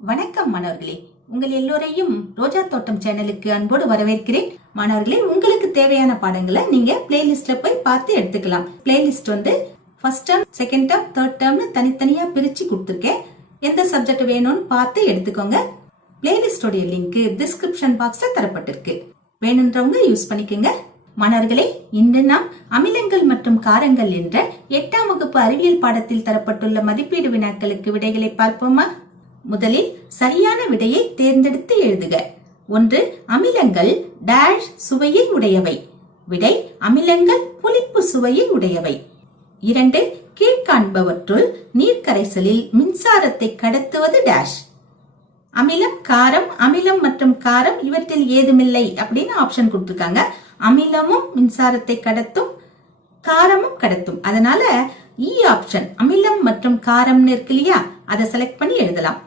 வணக்கம் மாணவர்களே. உங்கள் எல்லோரையும் ரோஜா தோட்டம் சேனலுக்கு அன்போடு வரவேற்கிறேன். மாணவர்களே உங்களுக்கு தேவையான பாடங்களை நீங்க பிளேலிஸ்ட்ல போய் பார்த்து எடுத்துக்கலாம். பிளேலிஸ்ட் வந்து first term second term third டேர்ம்னு தனித்தனியா பிரிச்சு கொடுத்துருக்கேன். எந்த சப்ஜெக்ட் வேணும்னு பார்த்து எடுத்துக்கோங்க. பிளேலிஸ்டோடைய லிங்க் டிஸ்கிரிப்ஷன் பாக்ஸ்ல தரப்பட்டிருக்கு. வேணுன்றவங்க யூஸ் பண்ணிக்கோங்க. மாணவர்களே இன்று நாம் அமிலங்கள் மற்றும் காரங்கள் என்ற எட்டாம் வகுப்பு அறிவியல் பாடத்தில் தரப்பட்டுள்ள மதிப்பீடு வினாக்களுக்கு விடைகளை பார்ப்போமா? முதலில் சரியான விடையை தேர்ந்தெடுத்து எழுதுக. ஒன்று அமிலங்கள் டேஷ் சுவையை உடையவை. விடை அமிலங்கள் புளிப்பு சுவையை உடையவை. இரண்டு கீழ்காண்பவற்றுள் நீர்க்கரைசலில் மின்சாரத்தை கடத்துவது டேஷ் அமிலம் காரம் அமிலம் மற்றும் காரம் இவற்றில் ஏதுமில்லை அப்படின்னு ஆப்ஷன் கொடுத்துருக்காங்க. அமிலமும் மின்சாரத்தை கடத்தும் காரமும் கடத்தும். அதனால e இ ஆப்ஷன் அமிலம் மற்றும் காரம்னு இருக்கு இல்லையா? அதை செலக்ட் பண்ணி எழுதலாம்.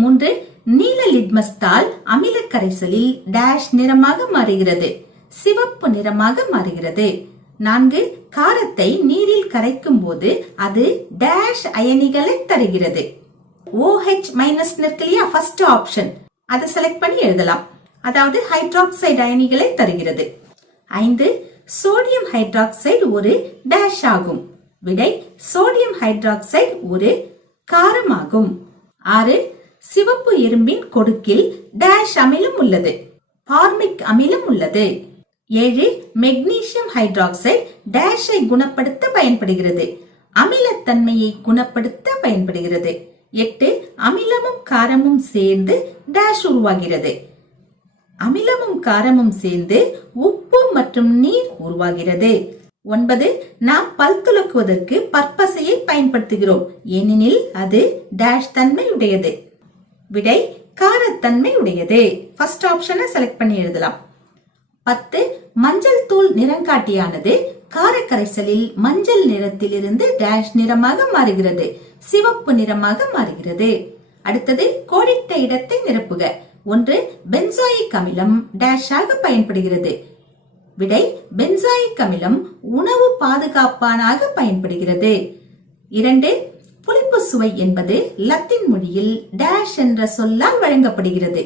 மூன்று நீல லிட்மஸ் தாள் அமில கரைசலில் டேஷ் நிறமாக மாறுகிறது சிவப்பு நிறமாக மாறுகிறது. நான்கு காரத்தை நீரில் கரைக்கும் போது அது டேஷ் அயனிகளை தருகிறது. ஓஹெச் மைனஸ் நிற்கலையா ஃபர்ஸ்ட் ஆப்ஷன் அதை செலக்ட் பண்ணி எழுதலாம். அதாவது ஹைட்ராக்சைடு அயனிகளை தருகிறது. ஐந்து சோடியம் ஹைட்ராக்சைடு ஒரு டேஷ் ஆகும். விடை சோடியம் ஹைட்ராக்சைடு ஒரு காரமாகும். ஆறு சிவப்பு இரும்பின் கொடுக்கில் டேஷ் அமிலம் உள்ளது. பார்மிக் அமிலம் உள்ளது. ஏழு மெக்னீசியம் ஹைட்ராக்சைடு டேஷை குணப்படுத்த பயன்படுகிறது. அமிலத்தன்மையை குணப்படுத்த பயன்படுகிறது. எட்டு அமிலமும் காரமும் சேர்ந்து டேஷ் உருவாகிறது. அமிலமும் காரமும் சேர்ந்து உப்பு மற்றும் நீர் உருவாகிறது. ஒன்பது நாம் பல் துலக்குவதற்கு பற்பசையை பயன்படுத்துகிறோம். ஏனெனில் அது டேஷ் தன்மை உடையது விடை காரத்தன்மை உடையது ஃபர்ஸ்ட் ஆப்ஷனை செலக்ட் பண்ணி எழுதலாம். பத்து மஞ்சள் தூள் நிறங்காட்டியானது காரக்கரைசலில் மஞ்சள் நிறத்திலிருந்து டேஷ் நிறமாக மாறுகிறது சிவப்பு நிறமாக மாறுகிறது. அடுத்தது கோடிட்ட இடத்தை நிரப்புக. ஒன்று பென்சாயிக் அமிலம் டேஷாக பயன்படுகிறது. விடை பென்சாயிக் அமிலம் உணவு பாதுகாப்பானாக பயன்படுகிறது. இரண்டு சுவை என்பது லத்தீன் மொழியில் டேஷ் என்ற சொல்லால் வழங்கப்படுகிறது.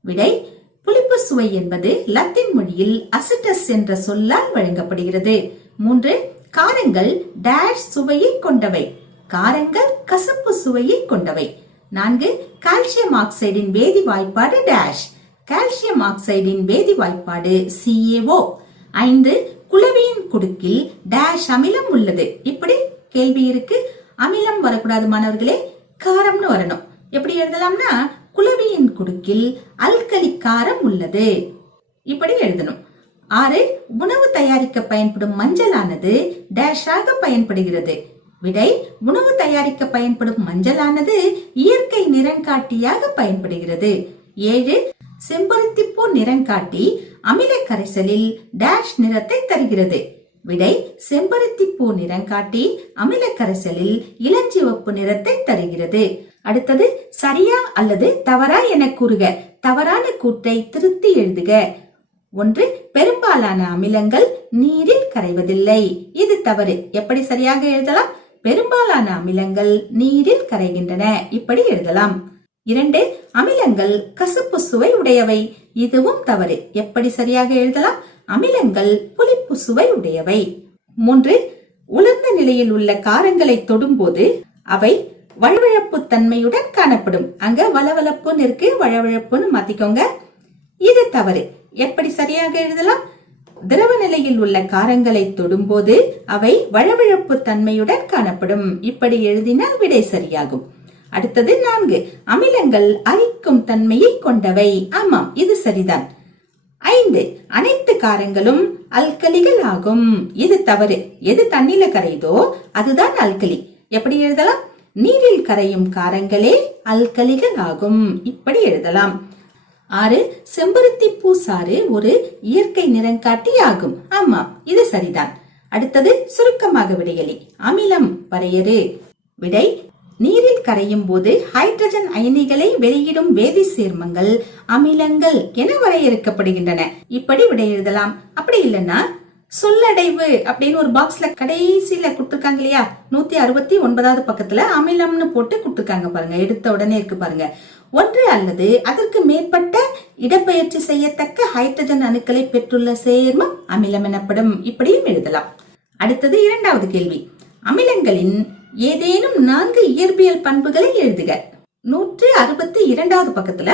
விடை புளிப்பு சுவை என்பது லத்தீன் மொழியில் அசிட்டஸ் என்ற சொல்லால் வழங்கப்படுகிறது. மூன்று காரங்கள் டேஷ் சுவையை கொண்டவை. காரங்கள் கசப்பு சுவையை கொண்டவை. நான்கு கால்சியம் ஆக்சைடின் வேதி வாய்ப்பாடு டேஷ். கால்சியம் ஆக்சைடின் வேதி வாய்ப்பாடு சிஏஓ ஐந்து குளவியின் குடுக்கில் டேஷ் அமிலம் உள்ளது. இப்படி கேள்வி இருக்கு. அமிலம் வரக்கூடாது மாணவர்களே. காரம்னு வரணும். எப்படி எழுதலாம்னா குளவியின் குடுக்கில் அல்கலி காரம் உள்ளது. இப்படி எழுதணும். ஆறு உணவு தயாரிக்க பயன்படும் மஞ்சளானது டேஷாக பயன்படுகிறது. விடை உணவு தயாரிக்க பயன்படும் மஞ்சளானது இயற்கை நிறங்காட்டியாக பயன்படுகிறது. ஏழு செம்பருத்திப்பூ நிறங்காட்டி அமில கரைசலில் டேஷ் நிறத்தை தருகிறது. விடை செம்பருத்தி பூ நிறங்காட்டி அமில கரைசலில் இளஞ்சிவப்பு நிறத்தை தருகிறது. அடுத்தது சரியா அல்லது தவறா என கூறுக. தவறான கூற்றை திருத்தி எழுதுக. ஒன்று பெரும்பாலான அமிலங்கள் நீரில் கரைவதில்லை. இது தவறு. எப்படி சரியாக எழுதலாம்? பெரும்பாலான அமிலங்கள் நீரில் கரைகின்றன. இப்படி எழுதலாம். இரண்டு அமிலங்கள் கசப்பு சுவை உடையவை. இதுவும் தவறு. எப்படி சரியாக எழுதலாம்? அமிலங்கள் புளிப்பு சுவை உடையவை. மூன்று உலர்ந்த நிலையில் உள்ள காரங்களை தொடும்போது அவை வழவழப்பு தன்மையுடன் காணப்படும். அங்க வளவளப்புன்னு இருக்கு வழவழப்புன்னு மாத்திக்கோங்க. இது தவறு. எப்படி சரியாக எழுதலாம்? திரவ நிலையில் உள்ள காரங்களை தொடும்போது அவை வழவழப்பு தன்மையுடன் காணப்படும். இப்படி எழுதினால் விடை சரியாகும். அடுத்தது நான்கு அமிலங்கள் அரிக்கும் தன்மையை கொண்டவை. ஆமாம் இது சரிதான். ஐந்து அனைத்து காரங்களும் அல்கலிகள் ஆகும் இது தவறு? எது தண்ணில கரையுதோ அதுதான் அல்கலி. எப்படி எழுதலாம்? நீரில் கரையும் காரங்களே அல்கலிகள் ஆகும் இப்படி எழுதலாம். ஆறு செம்பருத்தி பூ சாறு ஒரு இயற்கை நிறங்காட்டி ஆகும். ஆமா இது சரிதான். அடுத்தது சுருக்கமாக விடையலி. அமிலம் வரையறு. விடை நீரில் கரையும் போது ஹைட்ரஜன் அயனிகளை வெளியிடும் வேதி சேர்மங்கள் அமிலங்கள் என வரையறுக்கப்படுகின்றன. இப்படி விடை எழுதலாம். அப்படி இல்லைன்னா சொல்லடைவு அப்படின்னு ஒரு பாக்ஸ்ல கடைசியில கொடுத்துருக்காங்க இல்லையா? நூத்தி அறுபத்தி ஒன்பதாவது பக்கத்துல அமிலம்னு போட்டு கொடுத்துருக்காங்க பாருங்க. எடுத்த உடனே இருக்கு பாருங்க. ஒன்று அல்லது அதற்கு மேற்பட்ட இடப்பெயர்ச்சி செய்யத்தக்க ஹைட்ரஜன் அணுக்களை பெற்றுள்ள சேர்மம் அமிலம் எனப்படும். இப்படியும் எழுதலாம். அடுத்தது இரண்டாவது கேள்வி. அமிலங்களின் ஏதேனும் நான்கு இயற்பியல் பண்புகளை எழுதுக. நூற்று அறுபத்தி இரண்டாவது பக்கத்துல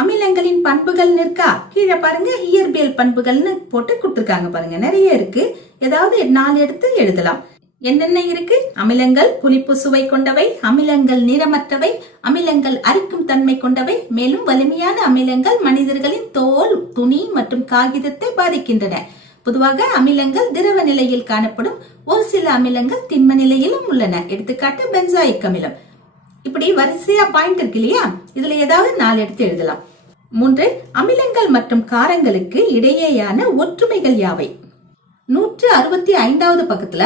அமிலங்களின் பண்புகள் நிற்கா? கீழே பாருங்க இயற்பியல் பண்புகள்னு போட்டு கொடுத்துருக்காங்க பாருங்க. நிறைய இருக்கு. ஏதாவது நாலு எடுத்து எழுதலாம். என்னென்ன இருக்கு? அமிலங்கள் புளிப்பு சுவை கொண்டவை அமிலங்கள் நிறமற்றவை அமிலங்கள் அரிக்கும் தன்மை கொண்டவை மேலும் வலிமையான அமிலங்கள் மனிதர்களின் தோல் துணி மற்றும் காகிதத்தை பாதிக்கின்றன. பொதுவாக அமிலங்கள் திரவ நிலையில் காணப்படும். ஒரு சில அமிலங்கள் திண்ம நிலையிலும் உள்ளன. எடுத்துக்காட்டு பென்சாயிக் அமிலம். இப்படி வரிசையா பாயிண்ட் இருக்கு இல்லையா? இதுல ஏதாவது நாலு எடுத்து எழுதலாம். மூன்று அமிலங்கள் மற்றும் காரங்களுக்கு இடையேயான ஒற்றுமைகள் யாவை? நூற்று அறுபத்தி ஐந்தாவது பக்கத்துல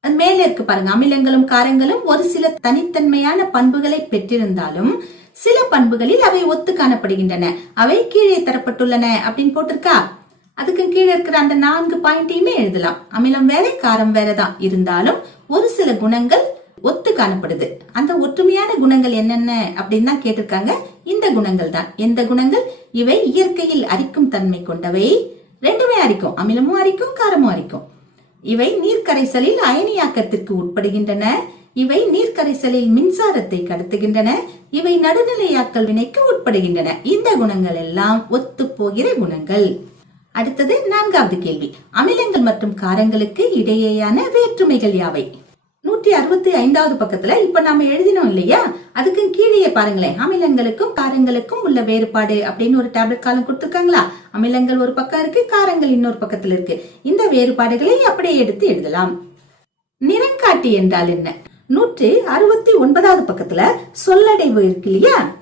அது இருக்கு பாருங்க. அமிலங்களும் காரங்களும் ஒரு சில தனித்தன்மையான பண்புகளை பெற்றிருந்தாலும் சில பண்புகளில் அவை ஒத்து காணப்படுகின்றன. அவை கீழே தரப்பட்டுள்ளன அப்படின்னு போட்டிருக்கா? அதுக்கு கீழே இருக்கிற அந்த நான்கு பாயிண்டையுமே எழுதலாம். அமிலம் வேற காரம் வேற தான். இருந்தாலும் ஒரு சில குணங்கள் ஒத்து காணப்படுது. அந்த ஒற்றுமையான குணங்கள் என்னென்ன அப்படின்னு தான் கேட்டிருக்காங்க. இந்த குணங்கள் தான். எந்த குணங்கள்? இவை இயற்கையில் அரிக்கும் தன்மை கொண்டவை. ரெண்டுமே அரிக்கும். அமிலமும் அரிக்கும் காரமும் அரிக்கும். இவை நீர்க்கரைசலில் அயனியாக்கத்திற்கு உட்படுகின்றன. இவை நீர்க்கரைசலில் மின்சாரத்தை கடத்துகின்றன. இவை நடுநிலையாக்கல் வினைக்கு உட்படுகின்றன. இந்த குணங்கள் எல்லாம் ஒத்து போகிற குணங்கள். அடுத்தது நான்காவது கேள்வி. அமிலங்கள் மற்றும் காரங்களுக்கு இடையேயான வேற்றுமைகள் யாவை? நூற்றி அறுபத்தி ஐந்தாவது பக்கத்துல இப்ப நாம எழுதினோம் இல்லையா? அதுக்கு கீழே பாருங்களேன். அமிலங்களுக்கும் காரங்களுக்கும் உள்ள வேறுபாடு அப்படின்னு ஒரு டேப்லெட் காலம் கொடுத்துருக்காங்களா? அமிலங்கள் ஒரு பக்கம் இருக்கு காரங்கள் இன்னொரு பக்கத்துல இருக்கு. இந்த வேறுபாடுகளை அப்படியே எடுத்து எழுதலாம். நிறங்காட்டி என்றால் என்ன? நூற்றி அறுபத்தி ஒன்பதாவது பக்கத்துல சொல்லடைவு இருக்கு இல்லையா?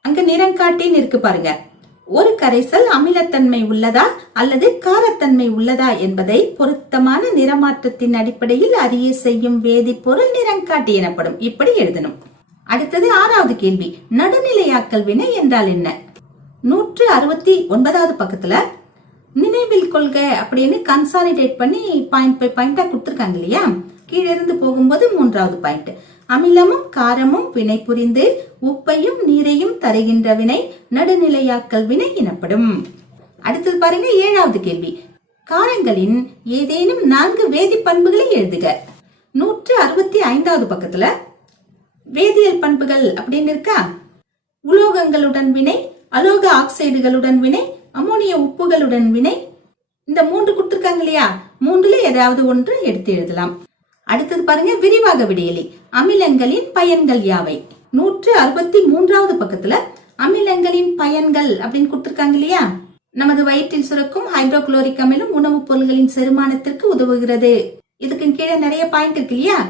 அங்க நிறங்காட்டின்னு இருக்கு பாருங்க. ஒரு கரைசல் அமிலத்தன்மை உள்ளதா அல்லது காரத்தன்மை உள்ளதா என்பதை பொருத்தமான நிறமாற்றத்தின் அடிப்படையில் அறிய செய்யும் வேதிப்பொருள் நிறங்காட்டி எனப்படும். இப்படி எழுதணும். அடுத்தது ஆறாவது கேள்வி. நடுநிலையாக்கல் வினை என்றால் என்ன? நூற்று அறுபத்தி ஒன்பதாவது பக்கத்துல நினைவில் கொள்க அப்படின்னு கன்சாலிடேட் பண்ணி பாயிண்ட் பை பாயிண்டா கொடுத்துருக்காங்க இல்லையா? கீழே இருந்து போகும்போது மூன்றாவது பாயிண்ட் அமிலமும் காரமும் வினை புரிந்து உப்பையும் நீரையும் தருகின்ற வினை நடுநிலையாக்கல் வினை எனப்படும். அடுத்தது பாருங்க ஏழாவது கேள்வி. காரங்களின் ஏதேனும் நான்கு வேதி பண்புகளை எழுதுக. நூற்று அறுபத்தி ஐந்தாவது பக்கத்துல வேதியியல் பண்புகள் அப்படின்னு இருக்கா? உலோகங்களுடன் வினை அலோக ஆக்சைடுகளுடன் வினை அமோனிய உப்புகளுடன் வினை. இந்த மூன்று கொடுத்துருக்காங்க இல்லையா? மூன்றுல ஏதாவது ஒன்று எடுத்து எழுதலாம். அடுத்தது பாருங்க விரிவாக விடியலி. அமிலங்களின் பயன்கள் யாவை? நூற்று அறுபத்தி மூன்றாவது பக்கத்துல அமிலங்களின் பயன்கள் அப்படின்னு கொடுத்துருக்காங்க இல்லையா? நமது வயிற்றில் சுரக்கும் ஹைட்ரோகுளோரிக் அமிலம் உணவுப் பொருள்களின் செரிமானத்திற்கு உதவுகிறது. இதுக்கு கீழே நிறைய பாயிண்ட் இருக்கு இல்லையா?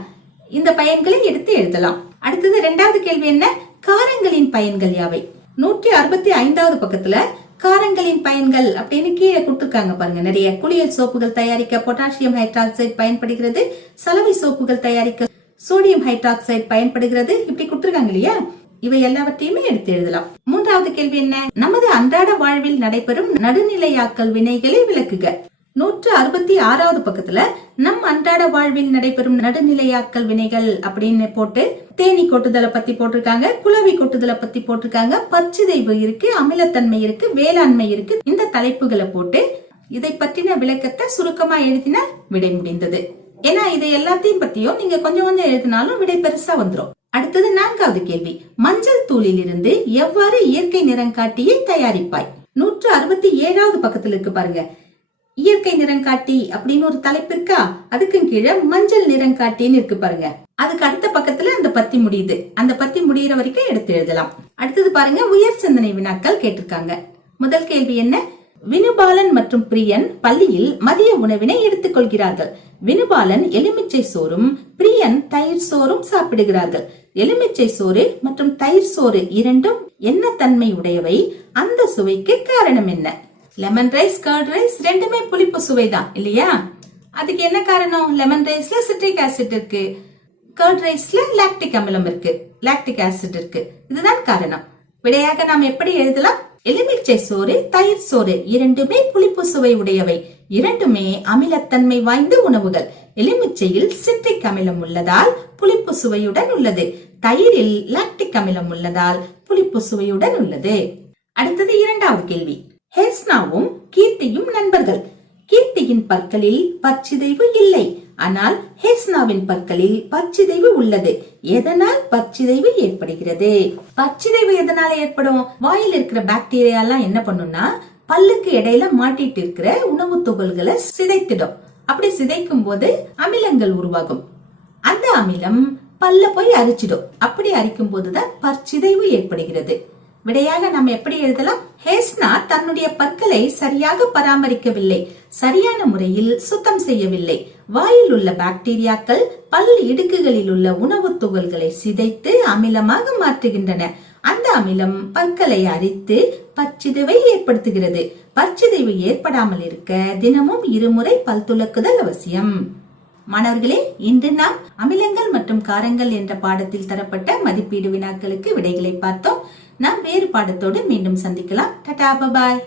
இந்த பயன்களை எடுத்து எழுதலாம். அடுத்தது ரெண்டாவது கேள்வி என்ன? காரங்களின் பயன்கள் யாவை? நூற்றி அறுபத்தி ஐந்தாவது பக்கத்துல காரங்களின் பயன்கள் அப்படின்னு கீழே கொடுத்துருக்காங்க பாருங்க. நிறைய குளியல் சோப்புகள் தயாரிக்க பொட்டாசியம் ஹைட்ராக்சைடு பயன்படுகிறது சலவை சோப்புகள் தயாரிக்க சோடியம் ஹைட்ராக்சைடு பயன்படுகிறது இப்படி கொடுத்துருக்காங்க இல்லையா? இவை எல்லாவற்றையுமே எடுத்து எழுதலாம். மூன்றாவது கேள்வி என்ன? நமது அன்றாட வாழ்வில் நடைபெறும் நடுநிலையாக்கல் வினைகளை விளக்குக. நூற்று அறுபத்தி ஆறாவது பக்கத்துல நம் அன்றாட வாழ்வில் நடைபெறும் நடுநிலையாக்கல் வினைகள் அப்படின்னு போட்டு தேனி கொட்டுதலை பத்தி போட்டிருக்காங்க குளவி கொட்டுதலை பத்தி போட்டிருக்காங்க பச்சிதைவு இருக்கு அமிலத்தன்மை இருக்கு வேளாண்மை இருக்கு. இந்த தலைப்புகளை போட்டு இதை பற்றின விளக்கத்தை சுருக்கமா எழுதினா விடை முடிந்தது. ஏன்னா இதை எல்லாத்தையும் பத்தியும் நீங்க கொஞ்சம் கொஞ்சம் எழுதினாலும் விடை பெருசா வந்துடும் அடுத்தது நான்காவது கேள்வி. மஞ்சள் தூளில் இருந்து எவ்வாறு இயற்கை நிறங்காட்டியை தயாரிப்பாய்? நூற்று அறுபத்தி ஏழாவது பக்கத்துல இருக்கு பாருங்க. இயற்கை நிறங்காட்டி அப்படின்னு ஒரு தலைப்பு இருக்கா? அதுக்கும் கீழே மஞ்சள் நிறங்காட்டின்னு இருக்கு பாருங்க. அதுக்கு அடுத்த பக்கத்துல அந்த பத்தி முடியுது. அந்த பத்தி முடியிற வரைக்கும் எடுத்து எழுதலாம். அடுத்தது பாருங்க உயர் சிந்தனை வினாக்கள் கேட்டிருக்காங்க. முதல் கேள்வி என்ன? வினுபாலன் மற்றும் பிரியன் பள்ளியில் மதிய உணவினை எடுத்துக் கொள்கிறார்கள். வினுபாலன் எலுமிச்சை சோறும் பிரியன் தயிர் சோறும் சாப்பிடுகிறார்கள். எலுமிச்சை சோறு மற்றும் தயிர் சோறு இரண்டும் என்ன தன்மை உடையவை? அந்த சுவைக்கு காரணம் என்ன? லெமன் ரைஸ் கர்ட் ரைஸ் ரெண்டுமே புளிப்பு சுவை தான் இல்லையா? அதுக்கு என்ன காரணம்? லெமன் ரைஸ்ல சிட்ரிக் ஆசிட் இருக்கு. கர்ட் ரைஸ்ல லாக்டிக் அமிலம் இருக்கு. லாக்டிக் ஆசிட் இருக்கு. இதுதான் காரணம். விடையாக நாம் எப்படி எழுதலாம்? எலுமிச்சை சோறு தயிர் சோறு இரண்டுமே புளிப்பு சுவை உடையவை. இரண்டுமே அமிலத்தன்மை வாய்ந்த உணவுகள். எலுமிச்சையில் சிட்ரிக் அமிலம் உள்ளதால் புளிப்பு சுவையுடன் உள்ளது. தயிரில் லாக்டிக் அமிலம் உள்ளதால் புளிப்பு சுவையுடன் உள்ளது. அடுத்தது இரண்டாவது கேள்வி. ஹெஸ்னாவும் கீர்த்தியும் நண்பர்கள். கீர்த்தியின் பற்களில் பச்சிதைவு இல்லை. ஆனால் ஹெஸ்னாவின் பற்களில் பச்சிதைவு உள்ளது. எதனால் பச்சிதைவு ஏற்படுகிறது? பச்சிதைவு எதனால ஏற்படும்? வாயில் இருக்கிற பாக்டீரியா எல்லாம் என்ன பண்ணும்னா பல்லுக்கு இடையில மாட்டிட்டு இருக்கிற உணவு துகள்களை சிதைத்திடும். அப்படி சிதைக்கும் போது அமிலங்கள் உருவாகும். அந்த அமிலம் பல்ல போய் அரிச்சிடும். அப்படி அரிக்கும் போதுதான் பற்சிதைவு ஏற்படுகிறது. விடையாக நாம் எப்படி எழுதலாம்? ஹேஸ்னா தன்னுடைய பற்களை சரியாக பராமரிக்கவில்லை. சரியான முறையில் சுத்தம் செய்யவில்லை. வாயில் உள்ள பாக்டீரியாக்கள் பல் இடுக்குகளில் உள்ள உணவுத் துகள்களை சிதைத்து அமிலமாக மாற்றுகின்றன. அந்த அமிலம் பற்களை அரித்து பற்சிதைவை ஏற்படுத்துகிறது. பற்சிதைவு ஏற்படாமல் இருக்க தினமும் இருமுறை பல் துலக்குதல் அவசியம். மாணவர்களே இன்று நாம் அமிலங்கள் மற்றும் காரங்கள் என்ற பாடத்தில் தரப்பட்ட மதிப்பீடு வினாக்களுக்கு விடைகளை பார்த்தோம். நாம் வேறு பாடத்தோடு மீண்டும் சந்திக்கலாம். டடா பபாய்.